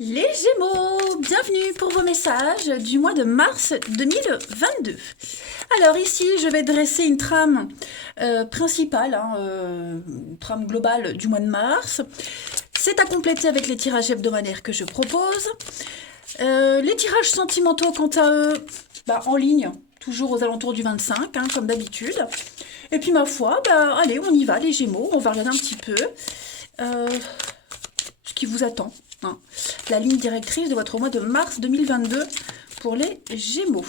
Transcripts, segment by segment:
Les Gémeaux, bienvenue pour vos messages du mois de mars 2022. Alors ici, je vais dresser une trame principale, une trame globale du mois de mars. C'est à compléter avec les tirages hebdomadaires que je propose. Les tirages sentimentaux, quant à eux, en ligne, toujours aux alentours du 25, comme d'habitude. Et puis ma foi, allez, on y va les Gémeaux, on va regarder un petit peu ce qui vous attend. La ligne directrice de votre mois de mars 2022 pour les Gémeaux.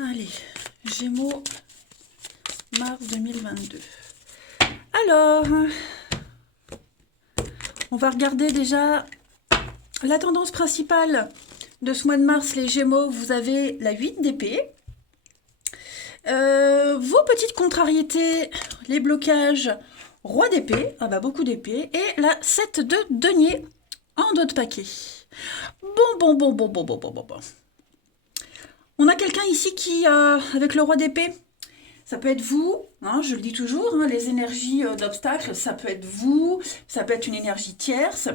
Allez, Gémeaux, mars 2022. Alors, on va regarder déjà la tendance principale de ce mois de mars, les Gémeaux. Vous avez la 8 d'épée. Vos petites contrariétés, les blocages, roi d'épée, beaucoup d'épée, et la 7 de denier en dos de paquet. Bon. On a quelqu'un ici qui, avec le roi d'épée, ça peut être vous, je le dis toujours, les énergies d'obstacles, ça peut être vous, ça peut être une énergie tierce.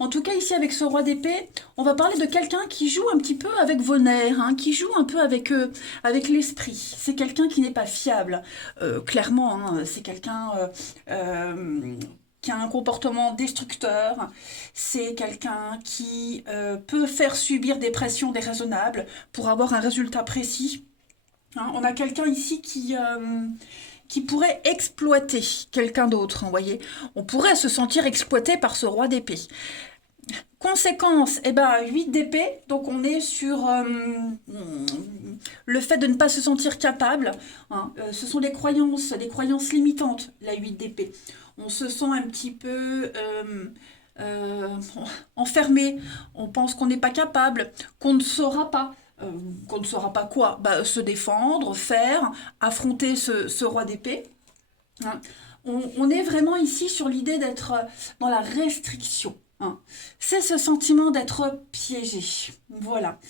En tout cas, ici, avec ce roi d'épée, on va parler de quelqu'un qui joue un petit peu avec vos nerfs, qui joue un peu avec l'esprit. C'est quelqu'un qui n'est pas fiable, clairement, c'est quelqu'un qui a un comportement destructeur, c'est quelqu'un qui peut faire subir des pressions déraisonnables pour avoir un résultat précis. On a quelqu'un ici qui pourrait exploiter quelqu'un d'autre, vous voyez. On pourrait se sentir exploité par ce roi d'épée. Conséquence, 8 d'épée, donc on est sur le fait de ne pas se sentir capable. Ce sont des croyances limitantes, la 8 d'épée. On se sent un petit peu enfermé, on pense qu'on n'est pas capable, qu'on ne saura pas. Qu'on ne saura pas quoi, se défendre, affronter ce roi d'épée. On est vraiment ici sur l'idée d'être dans la restriction. C'est ce sentiment d'être piégé. Voilà.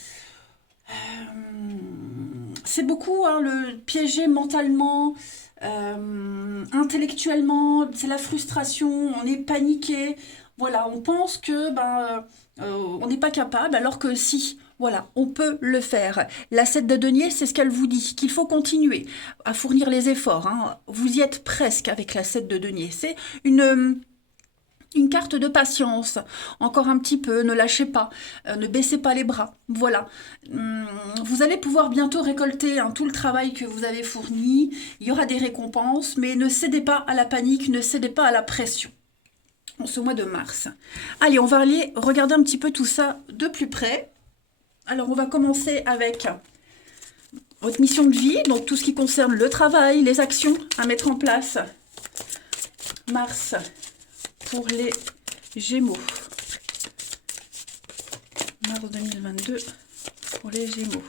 C'est beaucoup le piéger mentalement, intellectuellement, c'est la frustration, on est paniqué. Voilà, on pense que on n'est pas capable, alors que si, voilà, on peut le faire. La 7 de denier, c'est ce qu'elle vous dit, qu'il faut continuer à fournir les efforts. Vous y êtes presque avec la 7 de denier. C'est une carte de patience, encore un petit peu, ne lâchez pas, ne baissez pas les bras, voilà. Vous allez pouvoir bientôt récolter tout le travail que vous avez fourni, il y aura des récompenses, mais ne cédez pas à la panique, ne cédez pas à la pression en ce mois de mars. Allez, on va aller regarder un petit peu tout ça de plus près. Alors, on va commencer avec votre mission de vie, donc tout ce qui concerne le travail, les actions à mettre en place. Mars pour les Gémeaux. Mars 2022 pour les Gémeaux.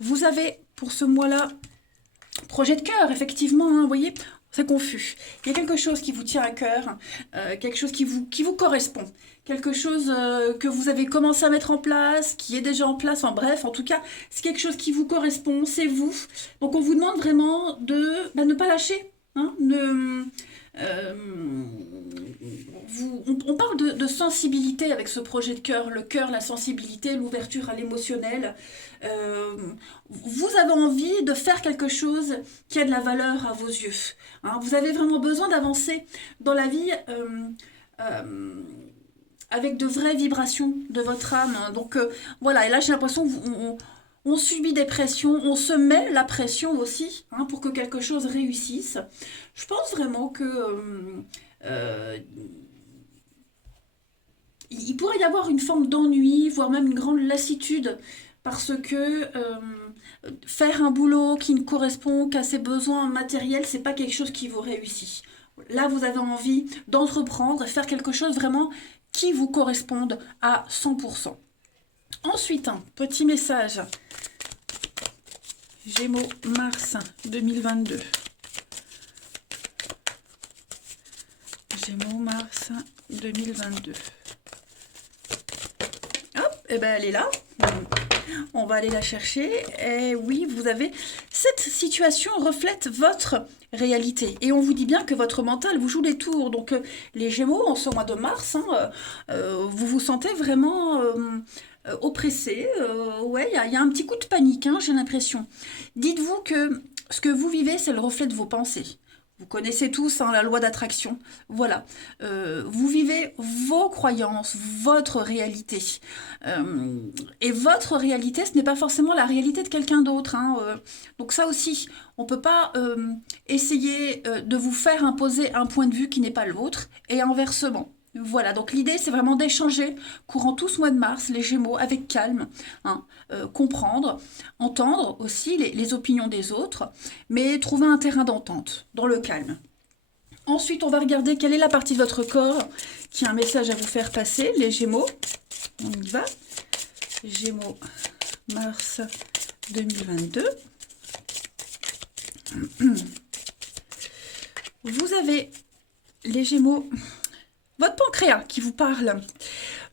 Vous avez pour ce mois-là projet de cœur, effectivement, vous voyez, c'est confus. Il y a quelque chose qui vous tient à cœur, quelque chose qui vous correspond, quelque chose que vous avez commencé à mettre en place, qui est déjà en place, bref, en tout cas, c'est quelque chose qui vous correspond, c'est vous. Donc on vous demande vraiment de ne pas lâcher, on parle de sensibilité avec ce projet de cœur, le cœur, la sensibilité, l'ouverture à l'émotionnel. Vous avez envie de faire quelque chose qui a de la valeur à vos yeux. Vous avez vraiment besoin d'avancer dans la vie avec de vraies vibrations de votre âme. Donc voilà, et là j'ai l'impression on subit des pressions, on se met la pression aussi pour que quelque chose réussisse. Je pense vraiment que il pourrait y avoir une forme d'ennui, voire même une grande lassitude, parce que faire un boulot qui ne correspond qu'à ses besoins matériels, c'est pas quelque chose qui vous réussit. Là, vous avez envie d'entreprendre et faire quelque chose vraiment qui vous corresponde à 100%. Ensuite, un petit message. Gémeaux, mars 2022. Gémeaux, mars 2022. Hop, elle est là. On va aller la chercher. Et oui, vous avez cette situation reflète votre réalité. Et on vous dit bien que votre mental vous joue des tours. Donc les Gémeaux, en ce mois de mars, hein, vous vous sentez vraiment oppressé. Ouais, il y a un petit coup de panique, hein, j'ai l'impression. Dites-vous que ce que vous vivez, c'est le reflet de vos pensées. Vous connaissez tous hein, la loi d'attraction. Voilà. Vous vivez vos croyances, votre réalité. Et votre réalité, ce n'est pas forcément la réalité de quelqu'un d'autre. Hein. Donc ça aussi, on ne peut pas essayer de vous faire imposer un point de vue qui n'est pas le vôtre, et inversement. Voilà, donc l'idée c'est vraiment d'échanger courant tout ce mois de mars, les Gémeaux, avec calme, hein, comprendre, entendre aussi les opinions des autres, mais trouver un terrain d'entente, dans le calme. Ensuite, on va regarder quelle est la partie de votre corps qui a un message à vous faire passer, les Gémeaux. On y va. Gémeaux, mars 2022. Vous avez les Gémeaux, votre pancréas qui vous parle.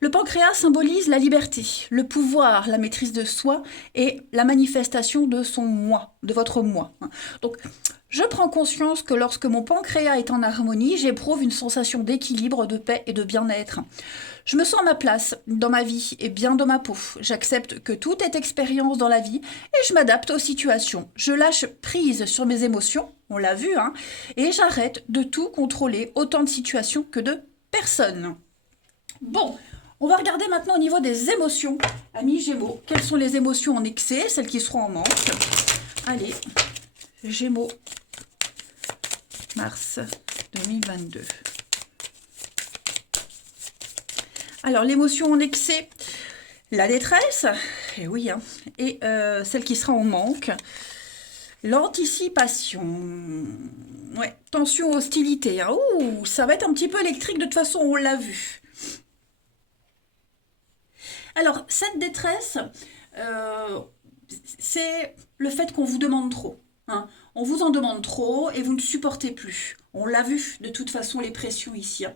Le pancréas symbolise la liberté, le pouvoir, la maîtrise de soi et la manifestation de son moi, de votre moi. Donc, je prends conscience que lorsque mon pancréas est en harmonie, j'éprouve une sensation d'équilibre, de paix et de bien-être. Je me sens à ma place dans ma vie et bien dans ma peau. J'accepte que tout est expérience dans la vie et je m'adapte aux situations. Je lâche prise sur mes émotions, on l'a vu, hein, et j'arrête de tout contrôler, autant de situations que de personnes. Bon, on va regarder maintenant au niveau des émotions. Amis Gémeaux, quelles sont les émotions en excès, celles qui seront en manque? Allez, Gémeaux, mars 2022. Alors, l'émotion en excès, la détresse, et oui, hein, et celle qui sera en manque, l'anticipation, ouais, tension, hostilité. Hein. Ouh, ça va être un petit peu électrique, de toute façon, on l'a vu. Alors, cette détresse, c'est le fait qu'on vous demande trop. Hein. On vous en demande trop et vous ne supportez plus. On l'a vu, de toute façon, les pressions ici. Hein.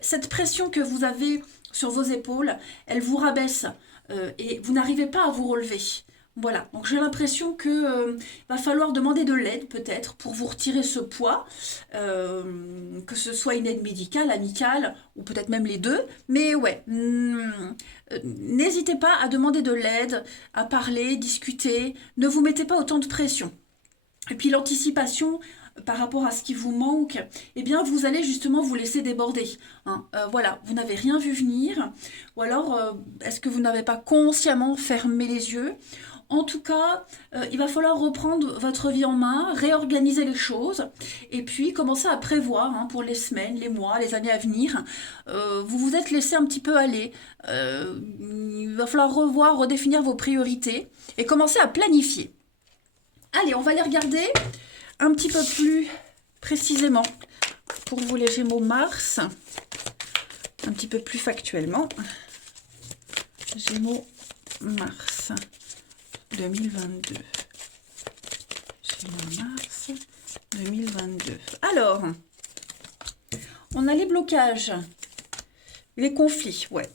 Cette pression que vous avez sur vos épaules, elle vous rabaisse et vous n'arrivez pas à vous relever. Voilà, donc j'ai l'impression que va falloir demander de l'aide peut-être pour vous retirer ce poids, que ce soit une aide médicale, amicale, ou peut-être même les deux. Mais ouais, n'hésitez pas à demander de l'aide, à parler, discuter. Ne vous mettez pas autant de pression. Et puis l'anticipation par rapport à ce qui vous manque, eh bien vous allez justement vous laisser déborder. Hein. Voilà, vous n'avez rien vu venir, ou alors est-ce que vous n'avez pas consciemment fermé les yeux? En tout cas, il va falloir reprendre votre vie en main, réorganiser les choses, et puis commencer à prévoir hein, pour les semaines, les mois, les années à venir. Vous vous êtes laissé un petit peu aller. Il va falloir revoir, redéfinir vos priorités, et commencer à planifier. Allez, on va les regarder un petit peu plus précisément pour vous les Gémeaux Mars, un petit peu plus factuellement. Gémeaux Mars 2022. Gémeaux Mars 2022. Alors, on a les blocages, les conflits, ouais.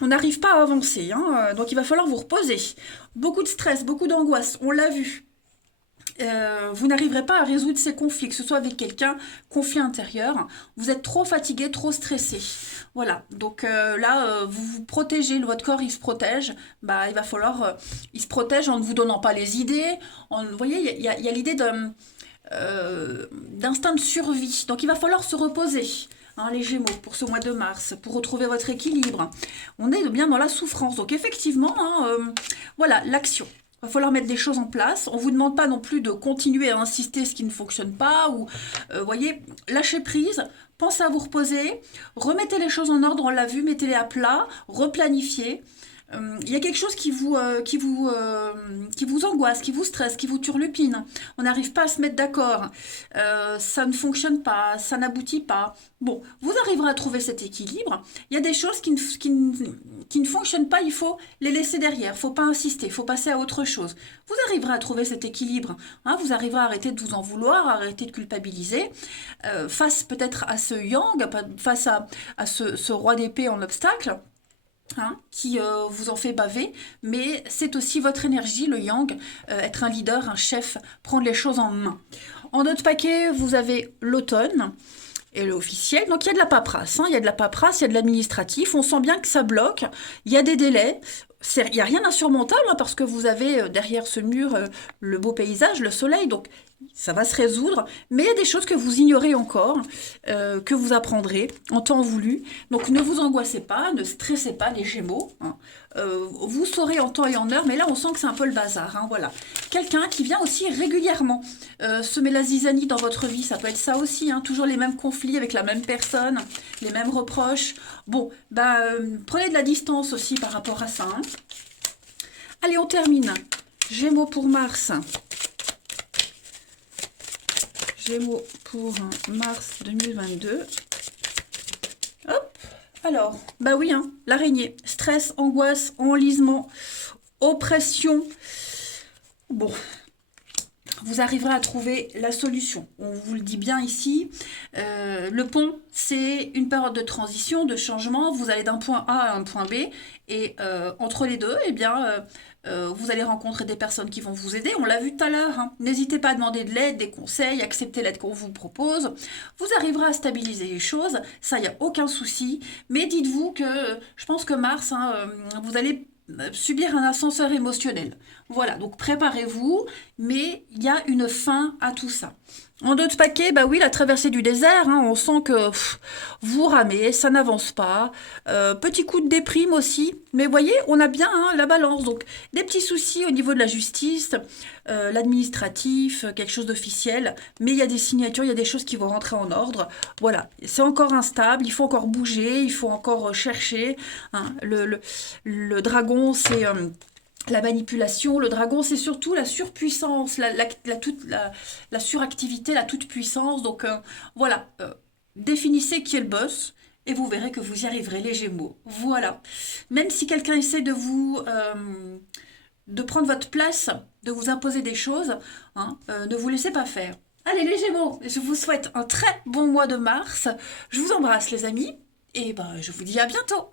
On n'arrive pas à avancer, hein, donc il va falloir vous reposer. Beaucoup de stress, beaucoup d'angoisse, on l'a vu. Vous n'arriverez pas à résoudre ces conflits, que ce soit avec quelqu'un, conflit intérieur. Vous êtes trop fatigué, trop stressé. Voilà, donc là, vous vous protégez, votre corps, il se protège. Bah, il va falloir, il se protège en ne vous donnant pas les idées. Vous voyez, il y a l'idée d'instinct de survie. Donc, il va falloir se reposer. Hein, les Gémeaux, pour ce mois de mars, pour retrouver votre équilibre. On est bien dans la souffrance. Donc, effectivement, hein, voilà, l'action. Il va falloir mettre des choses en place. On ne vous demande pas non plus de continuer à insister ce qui ne fonctionne pas. Ou, voyez, lâchez prise, pensez à vous reposer, remettez les choses en ordre, on l'a vu, mettez-les à plat, replanifiez. Il y a quelque chose qui vous angoisse, qui vous stresse, qui vous turlupine. On n'arrive pas à se mettre d'accord. Ça ne fonctionne pas, ça n'aboutit pas. Bon, vous arriverez à trouver cet équilibre. Il y a des choses qui ne fonctionnent pas, il faut les laisser derrière. Il ne faut pas insister, il faut passer à autre chose. Vous arriverez à trouver cet équilibre. Hein, vous arriverez à arrêter de vous en vouloir, à arrêter de culpabiliser. Face peut-être à ce yang, face à ce roi d'épée en obstacle. hein, qui vous en fait baver, mais c'est aussi votre énergie, le yang, être un leader, un chef, prendre les choses en main. En autre paquet, vous avez l'automne et l'officiel. Donc il y a de la paperasse, hein, il y a de la paperasse, il y a de l'administratif. On sent bien que ça bloque, il y a des délais. Il n'y a rien d'insurmontable hein, parce que vous avez derrière ce mur le beau paysage, le soleil, donc ça va se résoudre. Mais il y a des choses que vous ignorez encore, que vous apprendrez en temps voulu. Donc ne vous angoissez pas, ne stressez pas les Gémeaux, hein. Vous saurez en temps et en heure, mais là on sent que c'est un peu le bazar, hein, voilà. Quelqu'un qui vient aussi régulièrement semer la zizanie dans votre vie, ça peut être ça aussi, hein, toujours les mêmes conflits avec la même personne, les mêmes reproches. Bon, bah, prenez de la distance aussi par rapport à ça, hein. Allez, on termine. Gémeaux pour Mars. Gémeaux pour mars 2022. Hop, alors, bah oui, hein, l'araignée. Stress, angoisse, enlisement, oppression. Bon, vous arriverez à trouver la solution. On vous le dit bien ici. Le pont, c'est une période de transition, de changement. Vous allez d'un point A à un point B. Et entre les deux, eh bien, vous allez rencontrer des personnes qui vont vous aider. On l'a vu tout à l'heure, hein. N'hésitez pas à demander de l'aide, des conseils, accepter l'aide qu'on vous propose. Vous arriverez à stabiliser les choses. Ça, il n'y a aucun souci. Mais dites-vous que je pense que Mars, hein, vous allez subir un ascenseur émotionnel. Voilà, donc préparez-vous, mais il y a une fin à tout ça. En d'autres paquets, bah oui, la traversée du désert, hein, on sent que vous ramez, ça n'avance pas. Petit coup de déprime aussi, mais voyez, on a bien hein, la balance. Donc des petits soucis au niveau de la justice, l'administratif, quelque chose d'officiel, mais il y a des signatures, il y a des choses qui vont rentrer en ordre. Voilà, c'est encore instable, il faut encore bouger, il faut encore chercher, hein. Le dragon, c'est la manipulation. Le dragon, c'est surtout la surpuissance, la suractivité, la toute-puissance. Donc voilà, définissez qui est le boss. Et vous verrez que vous y arriverez, les Gémeaux. Voilà. Même si quelqu'un essaie de prendre votre place, de vous imposer des choses, hein, ne vous laissez pas faire. Allez, les Gémeaux, je vous souhaite un très bon mois de mars. Je vous embrasse, les amis. Et ben, je vous dis à bientôt.